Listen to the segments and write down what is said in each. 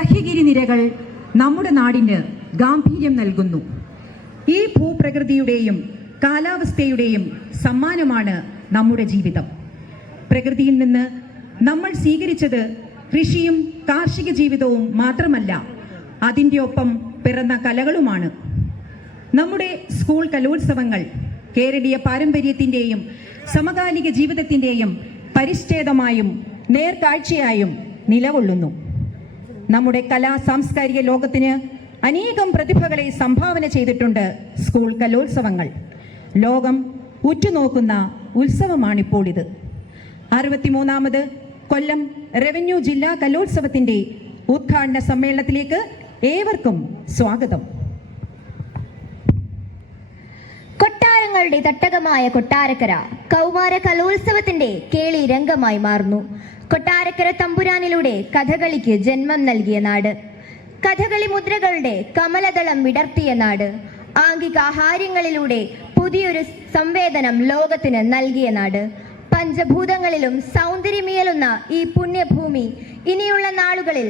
സഹ്യഗിരി നിരകൾ നമ്മുടെ നാടിന് ഗാംഭീര്യം നൽകുന്നു. ഈ ഭൂപ്രകൃതിയുടെയും കാലാവസ്ഥയുടെയും സമ്മാനമാണ് നമ്മുടെ ജീവിതം. പ്രകൃതിയിൽ നിന്ന് നമ്മൾ സ്വീകരിച്ചത് കൃഷിയും കാർഷിക ജീവിതവും മാത്രമല്ല, അതിൻ്റെ ഒപ്പം പിറന്ന കലകളുമാണ്. നമ്മുടെ സ്കൂൾ കലോത്സവങ്ങൾ കേരളീയ പാരമ്പര്യത്തിൻ്റെയും സമകാലിക ജീവിതത്തിൻ്റെയും പരിച്ഛേദമായും നേർക്കാഴ്ചയായും നിലകൊള്ളുന്നു. നമ്മുടെ കലാ സാംസ്കാരിക ലോകത്തിന് അനേകം പ്രതിഭകളെ സംഭാവന ചെയ്തിട്ടുണ്ട് സ്കൂൾ കലോത്സവങ്ങൾ. ലോകം ഉറ്റുനോക്കുന്ന ഉത്സവമാണിപ്പോൾ ഇത്. 63ാമത് കൊല്ലം റവന്യൂ ജില്ലാ കലോത്സവത്തിൻ്റെ ഉദ്ഘാടന സമ്മേളനത്തിലേക്ക് ഏവർക്കും സ്വാഗതം. കൊട്ടാരങ്ങളുടെ തട്ടകമായ കൊട്ടാരക്കര കൗമാര കലോത്സവത്തിന്റെ കേളി രംഗമായി മാറുന്നു. കൊട്ടാരക്കര തമ്പുരാനിലൂടെ കഥകളിക്ക് ജന്മം നൽകിയ നാട്, കഥകളി മുദ്രകളുടെ കമലദളം വിടർത്തിയ നാട്, ആംഗികാഹാര്യങ്ങളിലൂടെ പുതിയൊരു സംവേദനം ലോകത്തിന് നൽകിയ നാട്, പഞ്ചഭൂതങ്ങളിലും സൗന്ദര്യമിയലുന്ന ഈ പുണ്യഭൂമി ഇനിയുള്ള നാളുകളിൽ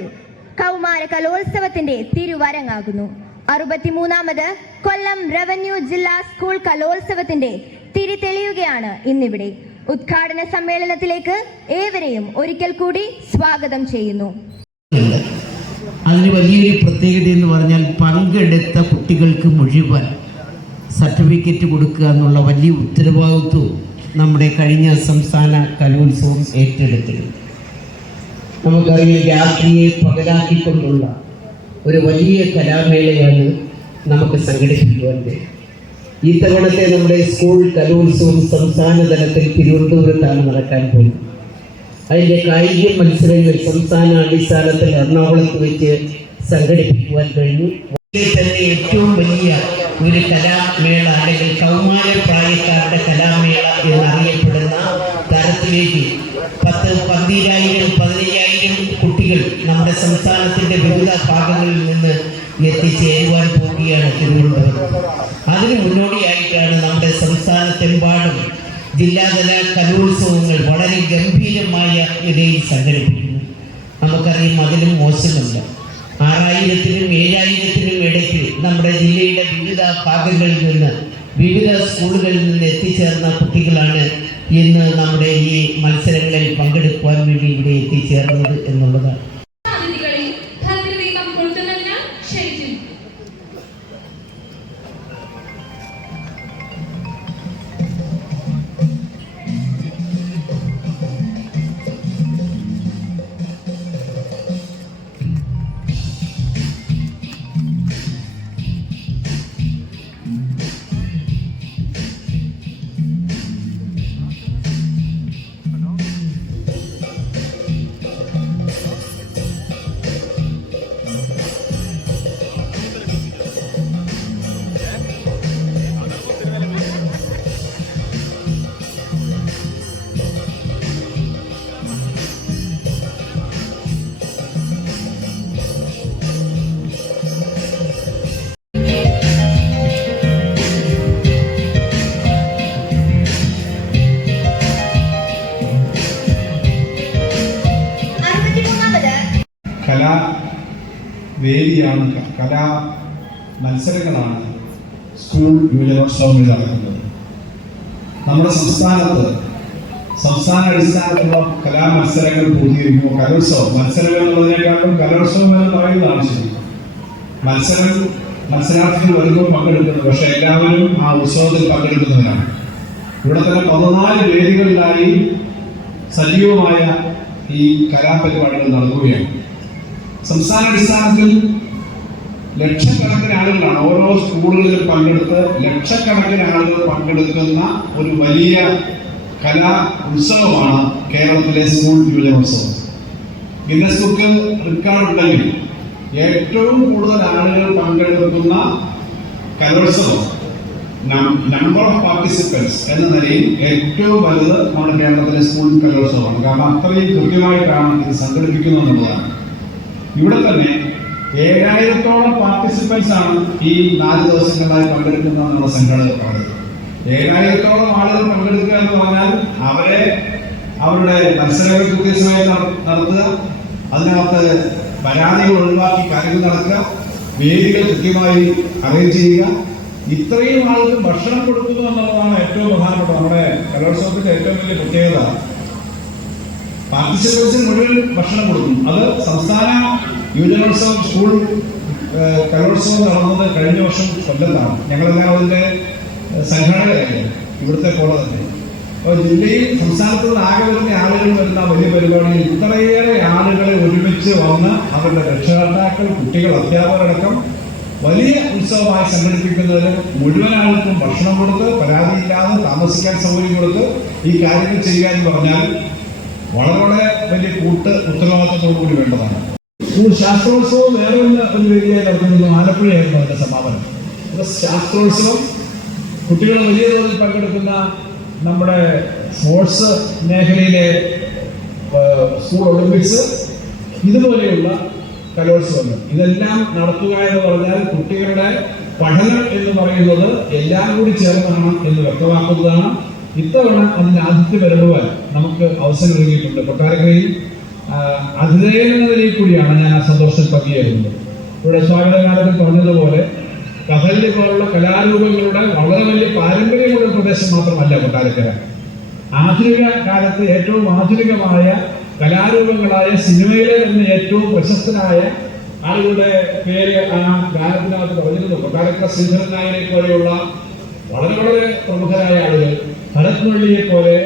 കൗമാര കലോത്സവത്തിന്റെ തിരുവരങ്ങാകുന്നു. 63ാമത് കൊല്ലം റവന്യൂ ജില്ലാ സ്കൂൾ കലോത്സവത്തിന്റെ തിരി തെളിയുകയാണ് ഇന്നിവിടെ. ഉദ്ഘാടന സമ്മേളനത്തിലേക്ക് ഏവരെയും ഒരിക്കൽ കൂടി സ്വാഗതം ചെയ്യുന്നു. അതിന് വലിയൊരു പ്രത്യേകത എന്ന് പറഞ്ഞാൽ പങ്കെടുത്ത കുട്ടികൾക്ക് മുഴുവൻ സർട്ടിഫിക്കറ്റ് കൊടുക്കുക എന്നുള്ള വലിയ ഉത്തരവാദിത്വവും നമ്മുടെ കഴിഞ്ഞ സംസ്ഥാന കലോത്സവം ഏറ്റെടുത്തിട്ടുണ്ട്. നമുക്കറിയാം, രാത്രിയെ പകലാക്കിക്കൊണ്ടുള്ള ഒരു വലിയ കലാമേളയാണ് നമുക്ക് സംഘടിപ്പിക്കുവാൻ കഴിയും. ഇത്തവണത്തെ നമ്മുടെ സ്കൂൾ കലോത്സവം സംസ്ഥാന തലത്തിൽ തിരുവനന്തപുരത്താണ് നടക്കാൻ പോകുന്നത്. അതിൻ്റെ കായിക മത്സരങ്ങൾ സംസ്ഥാന അടിസ്ഥാനത്തിൽ എറണാകുളത്ത് വെച്ച് സംഘടിപ്പിക്കുവാൻ കഴിഞ്ഞു. തന്നെ ഏറ്റവും വലിയ ഒരു കലാമേള അല്ലെങ്കിൽ കൗമാര പ്രായക്കാരുടെ കലാമേള എന്നറിയപ്പെടുന്ന തരത്തിലേക്ക് 10, 12,000, 15,000 കുട്ടികൾ നമ്മുടെ സംസ്ഥാനത്തിൻ്റെ വിവിധ ഭാഗങ്ങളിൽ നിന്ന് എത്തിച്ചേരുവാൻ പോവുകയാണ് തിരുവനന്തപുരം. അതിന് മുന്നോടിയായിട്ടാണ് നമ്മുടെ സംസ്ഥാനത്തെമ്പാടും ജില്ലാതല കലോത്സവങ്ങൾ വളരെ ഗംഭീരമായ നിലയിൽ സംഘടിപ്പിക്കുന്നത്. നമുക്കറിയാം, അതിലും മോശമല്ല. 6,000-നും 7,000-നും ഇടയ്ക്ക് നമ്മുടെ ജില്ലയുടെ വിവിധ ഭാഗങ്ങളിൽ നിന്ന്, വിവിധ സ്കൂളുകളിൽ നിന്ന് എത്തിച്ചേർന്ന കുട്ടികളാണ് ഇന്ന് നമ്മുടെ ഈ മത്സരങ്ങളിൽ പങ്കെടുക്കുവാൻ വേണ്ടി ഇവിടെ എത്തിച്ചേർന്നത് എന്നുള്ളതാണ്. കലാവേദിയാണ്, കലാ മത്സരങ്ങളാണ് സ്കൂൾ യുവജനോത്സവങ്ങളിൽ നടക്കുന്നത്. നമ്മുടെ സംസ്ഥാനത്ത് സംസ്ഥാന അടിസ്ഥാനത്തിലുള്ള കലാമത്സരങ്ങൾ പൂർത്തീകരിക്കുമ്പോൾ കലോത്സവം, മത്സരങ്ങൾ എന്നുള്ളതിനേക്കാളും കലോത്സവം എന്ന് പറയുന്നതാണ് ശരി. മത്സരാർത്ഥികൾ വരുമ്പോൾ പങ്കെടുക്കുന്നത്, പക്ഷെ എല്ലാവരും ആ ഉത്സവത്തിൽ പങ്കെടുക്കുന്നവരാണ്. ഇവിടെ തന്നെ 14 വേദികളിലായി സജീവമായ ഈ കലാപരിപാടികൾ നടക്കുകയാണ്. സംസ്ഥാന അടിസ്ഥാനത്തിൽ ലക്ഷക്കണക്കിന് ആളുകളാണ് ഓരോ സ്കൂളുകളിൽ പങ്കെടുത്ത് ലക്ഷക്കണക്കിന് ആളുകൾ പങ്കെടുക്കുന്ന ഒരു വലിയ കലാ ഉത്സവമാണ് കേരളത്തിലെ സ്കൂൾ യുവജനോത്സവം. ഗിന്നസ് ബുക്കിൽ റെക്കോർഡുണ്ടെങ്കിൽ ഏറ്റവും കൂടുതൽ ആളുകൾ പങ്കെടുക്കുന്ന കലോത്സവം, നമ്പർ ഓഫ് പാർട്ടിസിപ്പൻസ് എന്ന നിലയിൽ ഏറ്റവും വലുത് നമ്മുടെ കേരളത്തിലെ സ്കൂൾ കലോത്സവമാണ്. കാരണം അത്രയും കൃത്യമായിട്ടാണ് ഇത് സംഘടിപ്പിക്കുന്നത് എന്നുള്ളതാണ്. ഇവിടെ തന്നെ 7,000-ഓളം പാർട്ടിസിപ്പൻസ് ആണ് ഈ 4 ദിവസങ്ങളിലായി പങ്കെടുക്കുന്നതെന്നുള്ള സംഘടന പറഞ്ഞത്. 7,000-ഓളം ആളുകൾ പങ്കെടുക്കുക എന്ന് പറഞ്ഞാൽ അവരുടെ മത്സരങ്ങൾ കൃത്യമായി നടത്തുക, അതിനകത്ത് പരാതികൾ ഒഴിവാക്കി കാര്യങ്ങൾ നടക്കുക, വേദികൾ കൃത്യമായി അറേഞ്ച് ചെയ്യുക. ഇത്രയും ആൾക്ക് ഭക്ഷണം കൊടുക്കുന്നു എന്നുള്ളതാണ് ഏറ്റവും പ്രധാനപ്പെട്ട നമ്മുടെ കലോത്സവത്തിന്റെ ഏറ്റവും വലിയ പ്രത്യേകത. പാർട്ടിസിപ്പൻസിന് മുഴുവൻ ഭക്ഷണം കൊടുക്കും. അത് സംസ്ഥാന യുവജനോത്സവം സ്കൂൾ കലോത്സവം നടന്നത് കഴിഞ്ഞ വർഷം കൊല്ലത്താണ്. ഞങ്ങളെല്ലാം അതിന്റെ സംഘാടകരായിരുന്നു, ഇവിടുത്തെ പോലെ തന്നെ. അപ്പോൾ ജില്ലയിൽ സംസ്ഥാനത്തുള്ള ആകെ വരുന്ന ആളുകൾ വരുന്ന വലിയ പരിപാടിയിൽ ഇത്രയേറെ ആളുകളെ ഒരുമിച്ച് വന്ന് അവരുടെ രക്ഷകർത്താക്കൾ, കുട്ടികൾ, അധ്യാപകരടക്കം വലിയ ഉത്സവമായി സംഘടിപ്പിക്കുന്നതിന് മുഴുവൻ ആൾക്കും ഭക്ഷണം കൊടുത്ത്, പരാതിയില്ലാതെ താമസിക്കാൻ സൗകര്യം കൊടുത്ത് ഈ കാര്യങ്ങൾ ചെയ്യുക എന്ന് പറഞ്ഞാൽ വളരെ വളരെ വലിയ ഉത്തരവാദിത്തത്തോടു കൂടി വേണ്ടതാണ്. സ്കൂൾ ശാസ്ത്രോത്സവം വേറെ ഒരു വേദിയായി നടത്തുന്നത് ആലപ്പുഴയായിരുന്നു അതിന്റെ സമാപനം. ശാസ്ത്രോത്സവം കുട്ടികൾ വലിയ തോതിൽ പങ്കെടുക്കുന്ന നമ്മുടെ സ്പോർട്സ് മേഖലയിലെ സ്കൂൾ ഒളിമ്പിക്സ്, ഇതുപോലെയുള്ള കലോത്സവങ്ങൾ ഇതെല്ലാം നടത്തുക എന്ന് പറഞ്ഞാൽ കുട്ടികളുടെ പഠനം എന്ന് പറയുന്നത് എല്ലാം കൂടി ചേർന്നാണ് എന്ന് വ്യക്തമാക്കുന്നതാണ്. ഇത്തവണ അതിന് ആതിഥ്യം വരടുവാൻ നമുക്ക് അവസരം ഒരുങ്ങിയിട്ടുണ്ട്. കൊട്ടാരക്കരയിൽ അതിഥേയനെന്നതിലേക്ക് കൂടിയാണ് ഞാൻ ആ സന്തോഷം പങ്കുചേരുന്നത്. ഇവിടെ സ്വാഗതകാലത്തിൽ പറഞ്ഞതുപോലെ കഥകളി പോലുള്ള കലാരൂപങ്ങളുടെ വളരെ വലിയ പാരമ്പര്യമുള്ള പ്രദേശം മാത്രമല്ല കൊട്ടാരക്കര. ആധുനിക കാലത്ത് ഏറ്റവും ആധുനികമായ കലാരൂപങ്ങളായ സിനിമയിലെ തന്നെ ഏറ്റവും പ്രശസ്തനായ ആളുകളുടെ പേര് ആ ഗാനത്തിനകത്ത് പറഞ്ഞിരുന്നു. കൊട്ടാരക്കര ശ്രീധരൻ നായരെ പോലെയുള്ള വളരെ വളരെ പ്രമുഖരായ ആളുകൾ, ഭരത് മുരളിയെ പോലെ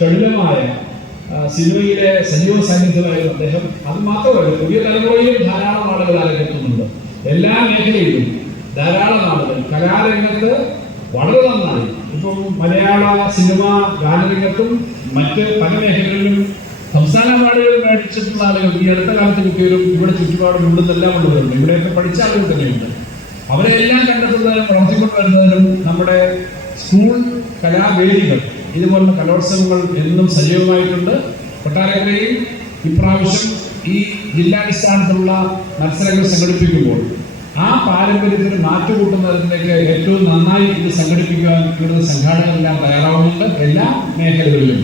ചടുലമായ സിനിമയിലെ സജീവ സാന്നിധ്യമായിരുന്നു അദ്ദേഹം. അത് മാത്രമല്ല, പുതിയ തലമുറയിലും ധാരാളം ആളുകൾ ആരംഭിക്കുന്നുണ്ട്. എല്ലാ മേഖലയിലും ധാരാളം ആളുകൾ കലാരംഗത്ത് വളരെ നന്നായി ഇപ്പം മലയാള സിനിമ ഗാനരംഗത്തും മറ്റ് പല മേഖലകളിലും സംസ്ഥാന അവാർഡുകൾ മേടിച്ചിട്ടുള്ള ആളുകൾ ഈ അടുത്ത കാലത്ത് കിട്ടിയവരും ഇവിടെ ചുറ്റുപാടും ഇവിടുന്നെല്ലാം ഉള്ളവരുണ്ട്. ഇവിടെയൊക്കെ പഠിച്ച ആളുകൾ തന്നെയുണ്ട്. അവരെല്ലാം കണ്ടെത്തുന്നതിനും പ്രവർത്തിക്കൊണ്ട് വരുന്നതിനും നമ്മുടെ സ്കൂൾ കലാവേദികൾ, ഇതുപോലുള്ള കലോത്സവങ്ങൾ എന്നും സജീവമായിട്ടുണ്ട്. കൊട്ടാരക്കരയിൽ ഇപ്രാവശ്യം ഈ ജില്ലാടിസ്ഥാനത്തിലുള്ള മത്സരങ്ങൾ സംഘടിപ്പിക്കുമ്പോൾ ആ പാരമ്പര്യത്തിന് മാറ്റുകൂട്ടുന്നതിലേക്ക് ഏറ്റവും നന്നായി ഇത് സംഘടിപ്പിക്കുവാൻ ഇവിടുത്തെ സംഘാടകരെല്ലാം തയ്യാറാവുന്നുണ്ട്. എല്ലാ മേഖലകളിലും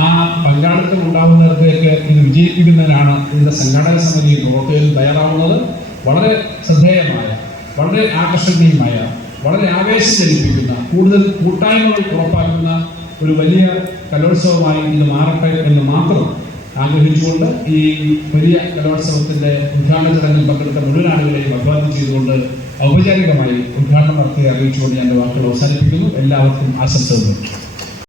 ആ പങ്കാളിത്തം ഉണ്ടാവുന്നിടത്തേക്ക് ഇത് വിജയിപ്പിക്കുന്നതിനാണ് ഇതിന്റെ സംഘാടക സമിതി പ്രവർത്തകരും തയ്യാറാവുന്നത്. വളരെ ശ്രദ്ധേയമായ, വളരെ ആകർഷണീയമായ, വളരെ ആവേശം ജനിപ്പിക്കുന്ന, കൂടുതൽ കൂട്ടായ്മകൾ ഉറപ്പാക്കുന്ന ഒരു വലിയ കലോത്സവമായി ഇത് മാറട്ടെ എന്ന് മാത്രം ആഗ്രഹിച്ചുകൊണ്ട് ഈ വലിയ കലോത്സവത്തിന്റെ ഉദ്ഘാടന ചടങ്ങിൽ പങ്കെടുത്ത മുഴുവൻ ആളുകളെയും അഭിവാദ്യം ചെയ്തുകൊണ്ട് ഔപചാരികമായി ഉദ്ഘാടനം നടത്തി അറിയിച്ചുകൊണ്ട് ഞാൻ വാക്കുകൾ അവസാനിപ്പിക്കുന്നു. എല്ലാവർക്കും ആശംസകൾ.